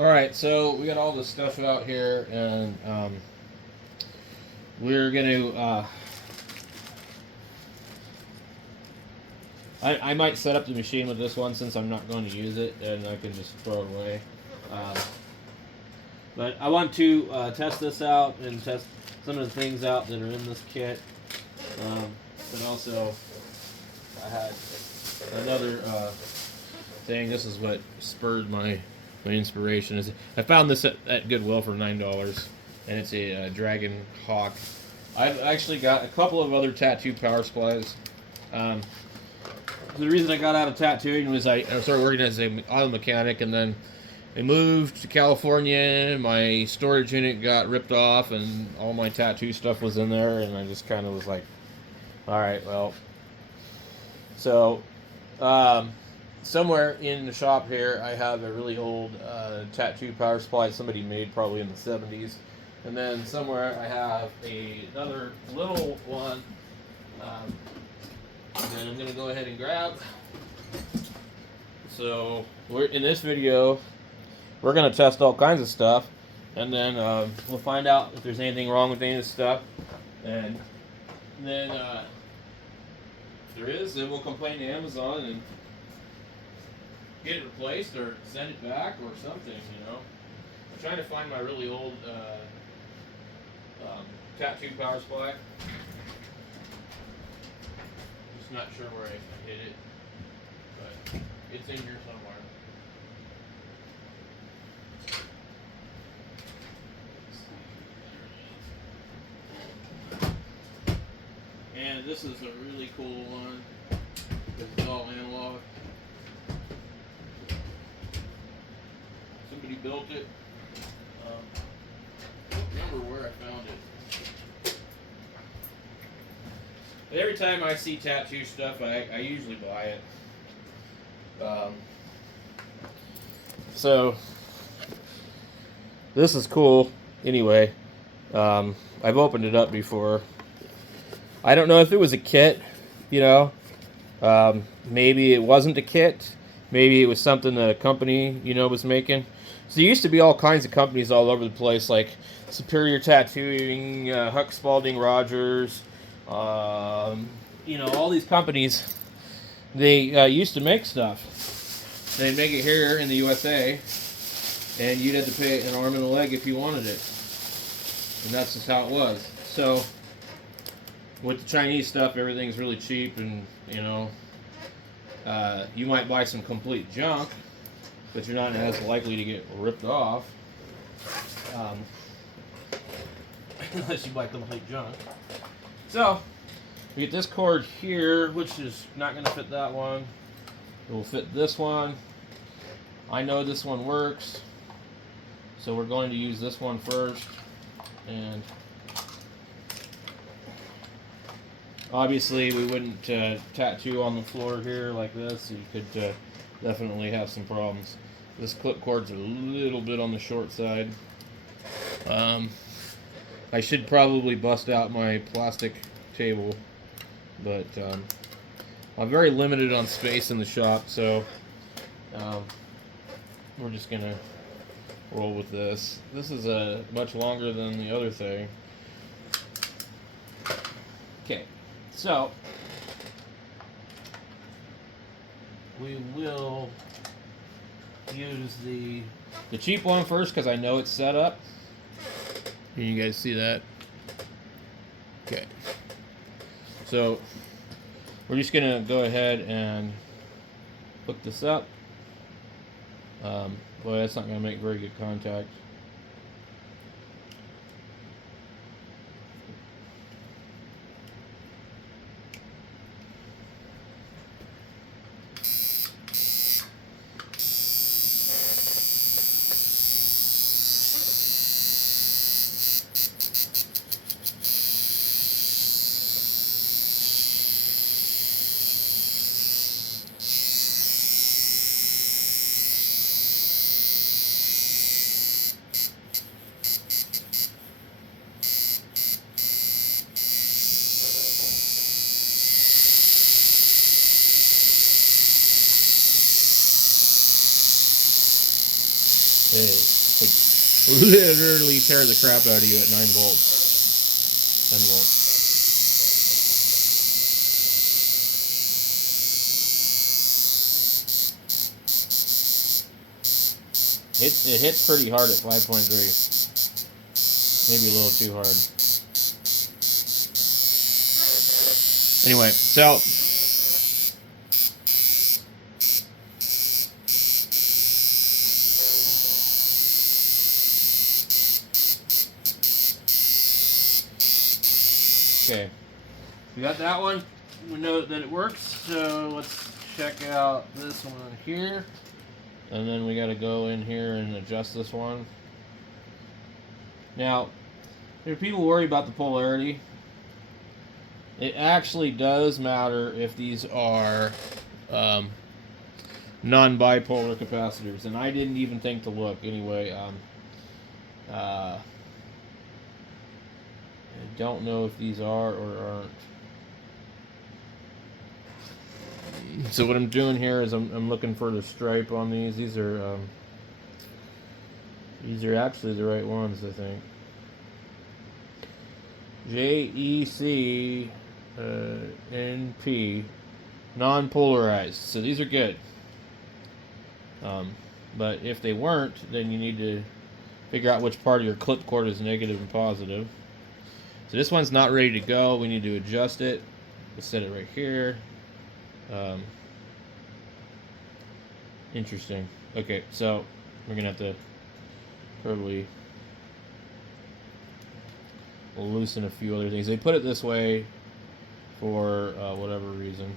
Alright, so we got all this stuff out here, and we're going to. I might set up the machine with this one since I'm not going to use it, and I can just throw it away. But I want to test this out and test some of the things out that are in this kit. And also, I had another thing. This is what spurred my inspiration. Is I found this at Goodwill for $9, and it's a Dragon Hawk. I've actually got a couple of other tattoo power supplies. The reason I got out of tattooing was I started working as an auto mechanic, and then I moved to California. My storage unit got ripped off, and all my tattoo stuff was in there, and I just kind of was like, all right, well. So, somewhere in the shop here, I have a really old tattoo power supply somebody made probably in the 70s. And then somewhere I have another little one that I'm going to go ahead and grab. So, in this video, we're going to test all kinds of stuff. And then we'll find out if there's anything wrong with any of this stuff. And then if there is, then we'll complain to Amazon and get it replaced or send it back or something, you know. I'm trying to find my really old tattoo power supply. Just not sure where I hid it, but it's in here somewhere. And this is a really cool one because it's all analog. Somebody built it. I don't remember where I found it. But every time I see tattoo stuff, I usually buy it. So this is cool. Anyway, I've opened it up before. I don't know if it was a kit, you know. Maybe it wasn't a kit. Maybe it was something that a company, you know, was making. So there used to be all kinds of companies all over the place, like Superior Tattooing, Huck Spalding Rogers, you know, all these companies. They used to make stuff. They'd make it here in the USA, and you'd have to pay an arm and a leg if you wanted it. And that's just how it was. So with the Chinese stuff, everything's really cheap, and you know, you might buy some complete junk, but you're not as likely to get ripped off unless you buy complete junk. So we get this cord here, which is not going to fit that one. It will fit this one. I know this one works, so we're going to use this one first. And obviously we wouldn't tattoo on the floor here like this. You could definitely have some problems. This clip cord's a little bit on the short side. I should probably bust out my plastic table, but I'm very limited on space in the shop, so we're just gonna roll with this. This is much longer than the other thing. Okay, so we will use the cheap one first because I know it's set up. Can you guys see that? Okay. So we're just gonna go ahead and hook this up. Boy, that's not gonna make very good contact. Hey, like, literally tear the crap out of you at 9 volts, 10 volts. It hits pretty hard at 5.3. Maybe a little too hard. Anyway, so okay, we got that one. We know that it works. So let's check out this one here, and then we got to go in here and adjust this one. Now, if people worry about the polarity, it actually does matter if these are non-bipolar capacitors, and I didn't even think to look anyway. I don't know if these are or aren't. So what I'm doing here is I'm looking for the stripe on these. These are actually the right ones, I think. JEC NP, non-polarized. So these are good. But if they weren't, then you need to figure out which part of your clip cord is negative and positive. So this one's not ready to go. We need to adjust it. We'll set it right here. Interesting. Okay, so we're gonna have to probably loosen a few other things. They put it this way for whatever reason.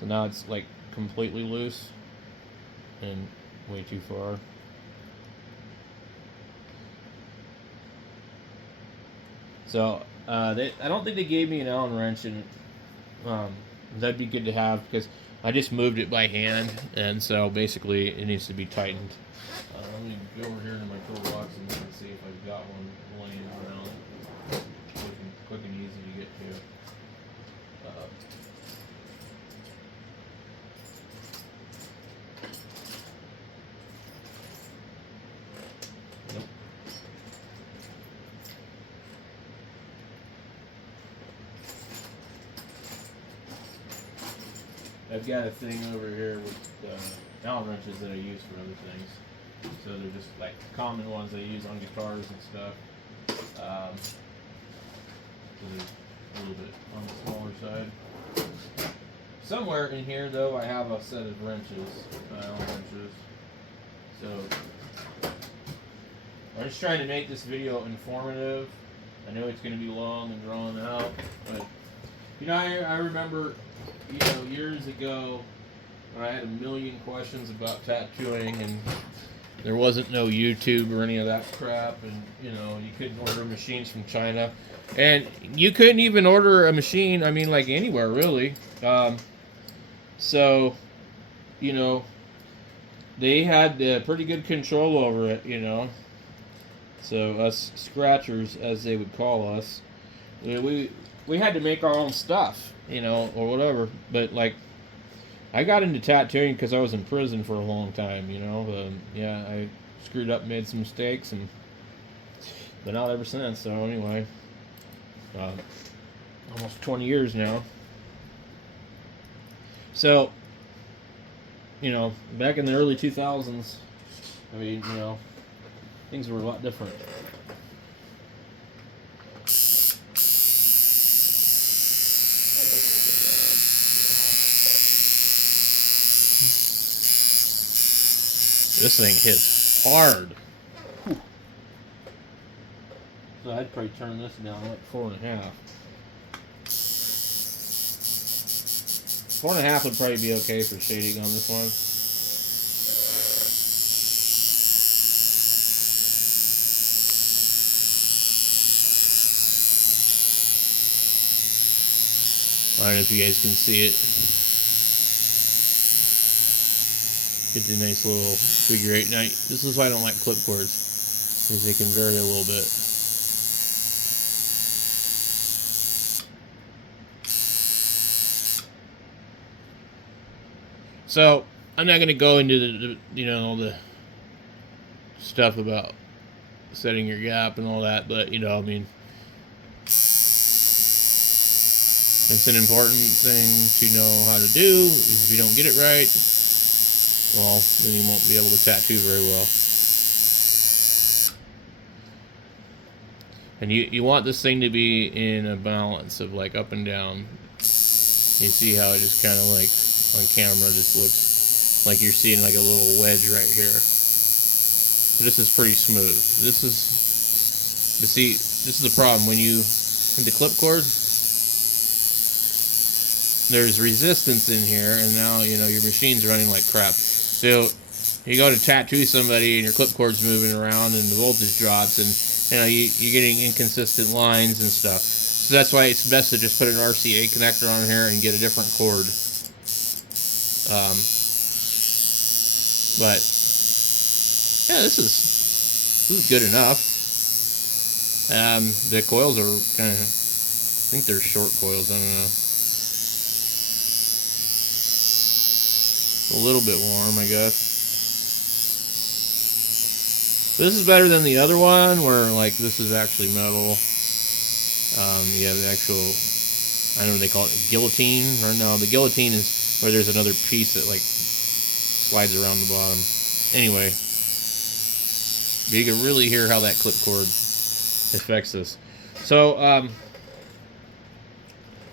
So now it's like completely loose and way too far. So I don't think they gave me an Allen wrench, and that'd be good to have because I just moved it by hand, and so basically it needs to be tightened. Let me go over here to my toolbox and see if I've got one laying around. Quick and easy to get to. Nope. I've got a thing over here with Allen wrenches that I use for other things. So they're just like common ones they use on guitars and stuff. So they're a little bit on the smaller side. Somewhere in here, though, I have a set of wrenches, Allen wrenches. So I'm just trying to make this video informative. I know it's going to be long and drawn out, but you know, I remember, you know, years ago when I had a million questions about tattooing, and there wasn't no YouTube or any of that crap, and you know, you couldn't order machines from China, and you couldn't even order a machine, I mean, like anywhere really. So, you know, they had pretty good control over it, you know. So us scratchers, as they would call us, we had to make our own stuff, you know, or whatever. But like, I got into tattooing because I was in prison for a long time, you know. Yeah, I screwed up, made some mistakes, and been out ever since. So anyway, almost 20 years now. So, you know, back in the early 2000s, I mean, you know, things were a lot different. This thing hits hard. Whew. So I'd probably turn this down like 4.5. 4.5 would probably be okay for shading on this one. I don't know if you guys can see it. It's a nice little figure 8. Now, this is why I don't like clip cords, because they can vary a little bit. So I'm not going to go into the you know, the stuff about setting your gap and all that, but you know, I mean, it's an important thing to know how to do. If you don't get it right, well, then you won't be able to tattoo very well. And you want this thing to be in a balance of like up and down. You see how it just kind of like on camera just looks like you're seeing like a little wedge right here. This is pretty smooth. This is, but see, this is the problem when you hit the clip cord. There's resistance in here, and now you know your machine's running like crap. So you go to tattoo somebody, and your clip cord's moving around, and the voltage drops, and you know you're getting inconsistent lines and stuff. So that's why it's best to just put an RCA connector on here and get a different cord. But yeah, this is good enough. The coils are kind of, I think they're short coils. I don't know. A little bit warm, I guess. This is better than the other one, where like this is actually metal. Yeah, the actual, I don't know what they call it, guillotine, or no, the guillotine is where there's another piece that like slides around the bottom. Anyway, you can really hear how that clip cord affects this. So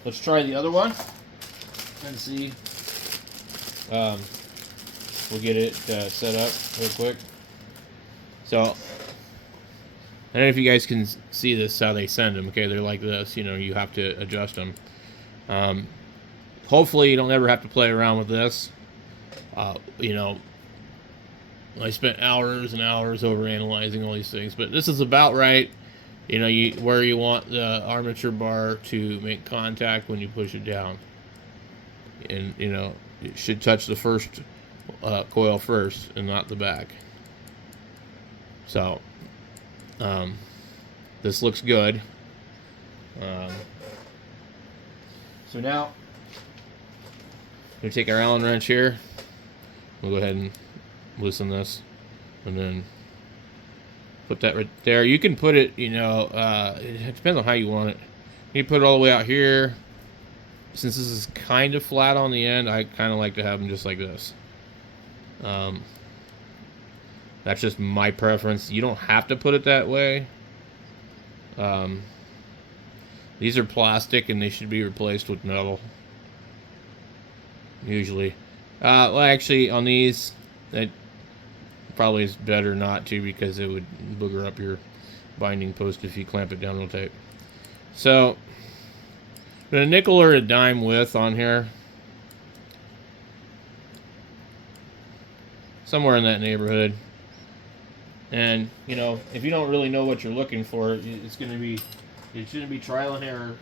let's try the other one and see. We'll get it set up real quick. So I don't know if you guys can see this, how they send them. Okay, they're like this. You know, you have to adjust them. Hopefully you don't ever have to play around with this. You know, I spent hours and hours over analyzing all these things, but this is about right. You know, where you want the armature bar to make contact when you push it down, and you know it should touch the first coil first and not the back. So this looks good. So now we take our Allen wrench here. We'll go ahead and loosen this, and then put that right there. You can put it, you know, it depends on how you want it. You put it all the way out here. Since this is kind of flat on the end, I kind of like to have them just like this. That's just my preference. You don't have to put it that way. These are plastic and they should be replaced with metal. Usually. Well, actually, on these, it probably is better not to, because it would booger up your binding post if you clamp it down real tight. So, put a nickel or a dime width on here. Somewhere in that neighborhood. And, you know, if you don't really know what you're looking for, it's going to be, it shouldn't be trial and error.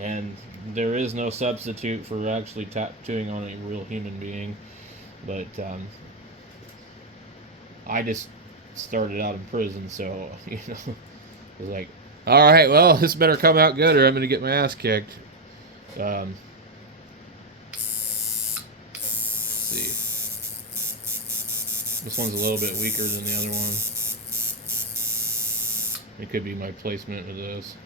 And there is no substitute for actually tattooing on a real human being. But I just started out in prison, so, you know, it was like, all right, well, this better come out good or I'm going to get my ass kicked. Let's see. This one's a little bit weaker than the other one. It could be my placement of this.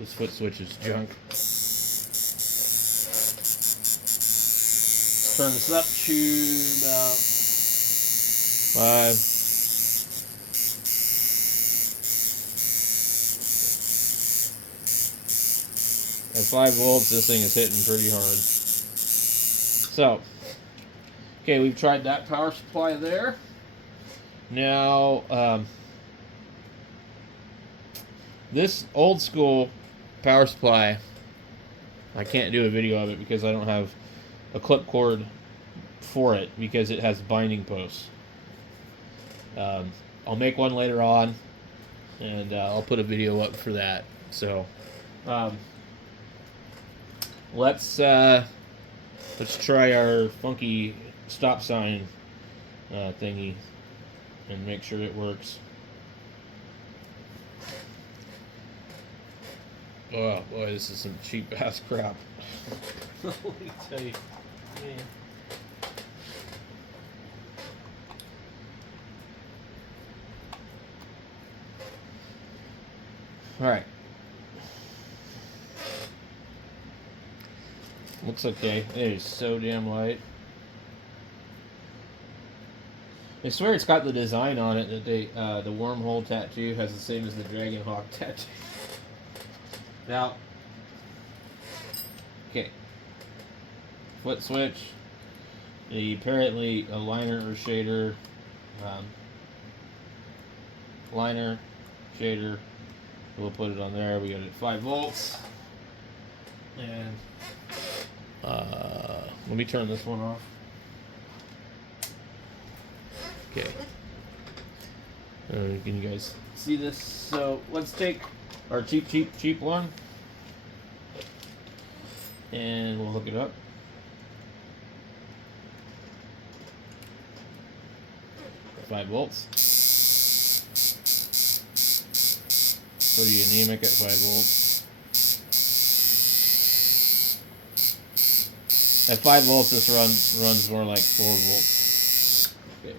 This foot switch is junk. Let's turn this up to about 5. At 5 volts, this thing is hitting pretty hard. So, okay, we've tried that power supply there. Now, this old school power supply, I can't do a video of it because I don't have a clip cord for it, because it has binding posts. I'll make one later on, and I'll put a video up for that. So, let's try our funky stop sign thingy and make sure it works. Oh boy, this is some cheap ass crap. Let me tell you, man. All right. Looks okay. It is so damn light. I swear it's got the design on it that they, the wormhole tattoo has the same as the dragon hawk tattoo. Now, okay. Foot switch. The apparently a liner or shader. Liner, shader. We'll put it on there. We got it at 5 volts. And let me turn this one off. Okay. Can you guys see this? So let's take our cheap one, and we'll hook it up. Five volts. Pretty anemic at 5 volts. At 5 volts, this runs more like 4 volts. Okay.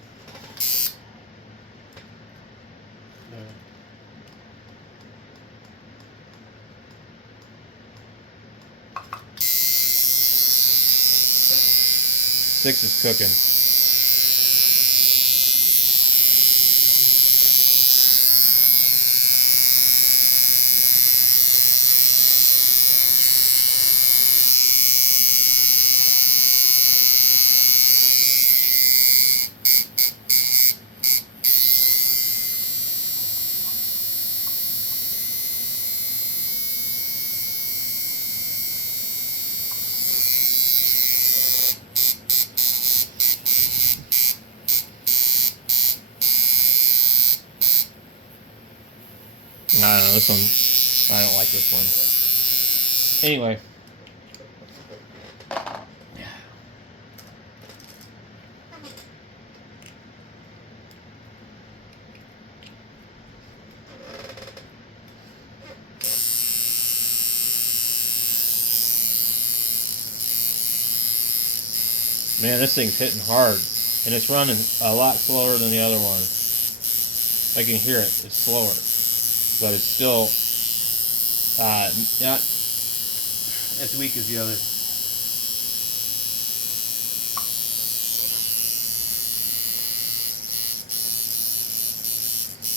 6 is cooking. I don't know, this one, I don't like this one. Anyway. Man, this thing's hitting hard, and it's running a lot slower than the other one. I can hear it, it's slower, but it's still not as weak as the other.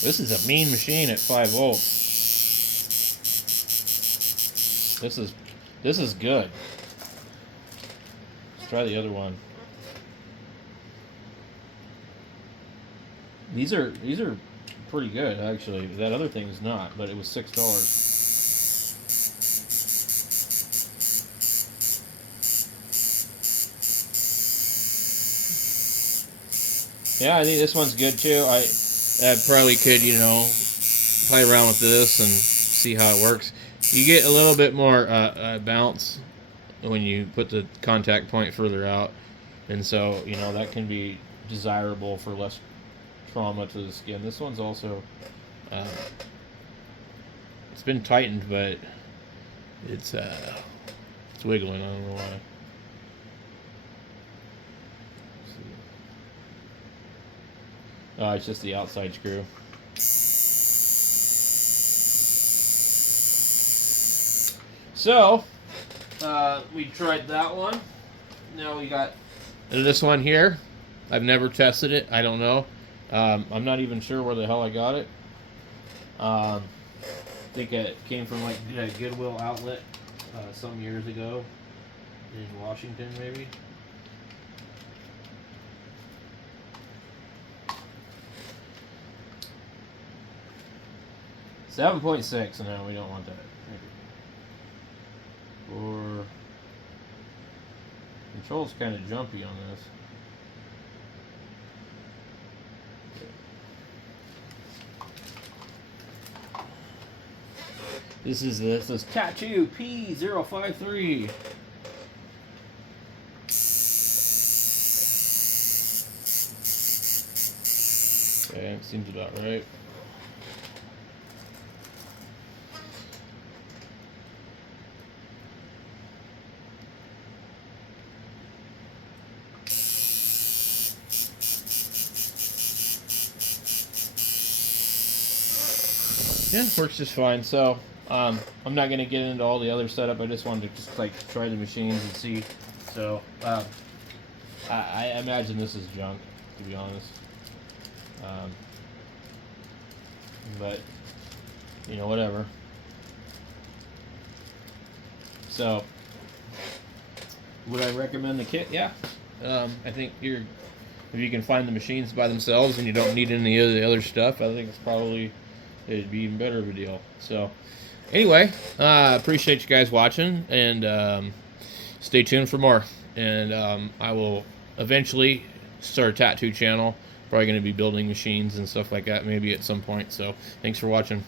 This is a mean machine at 5 volts. This is good. Let's try the other one. These are pretty good, actually. That other thing is not, but it was $6. Yeah, I think this one's good too. I probably could, play around with this and see how it works. You get a little bit more bounce when you put the contact point further out, and so that can be desirable for less trauma to the skin. This one's also it's been tightened, but it's wiggling. I don't know why. Oh, it's just the outside screw. So, we tried that one. Now we got this one here. I've never tested it. I don't know. I'm not even sure where the hell I got it. I think it came from like a Goodwill outlet some years ago in Washington, maybe. $7.6. No, we don't want that. Or control's kind of jumpy on this. This is Tattoo P053. Okay, seems about right. Yeah, works just fine. So I'm not gonna get into all the other setup. I just wanted to just like try the machines and see. So I imagine this is junk, to be honest. Um, but you know, whatever. So would I recommend the kit? Yeah. I think if you can find the machines by themselves and you don't need any of the other stuff, I think it'd be even better of a deal. So anyway, appreciate you guys watching, and stay tuned for more. And I will eventually start a tattoo channel. Probably going to be building machines and stuff like that maybe at some point. So thanks for watching.